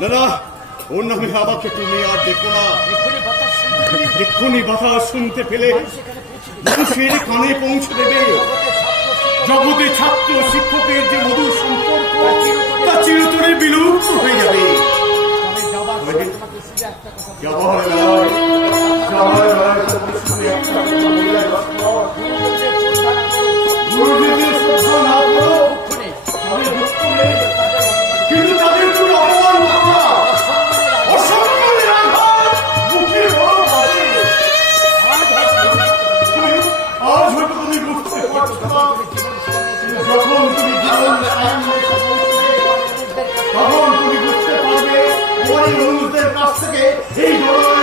না না, ওর নামে আমাকে তুমি আর দেখো না। এক্ষুনি বাতাস শুনতে পেলে মানুষের কানে পৌঁছে দেবে। জগতে ছাত্র শিক্ষকের যে মধুর সম্পর্ক তা চিরতরে বিলুপ্ত হয়ে যাবে। যাবার গুরুদেবের শ্রদ্ধা না করো, কিন্তু তাদের কোনো অপমান করো না। অসম্মানের আঘাত মুখে বড় বাজে। আজ হয়তো তুমি বুঝতে পারছো না, যখন তুমি জীবন সামনে পৌঁছবে তখন তুমি বুঝতে পারবে তোমার মানুষদের কাছ থেকে এই ধরনের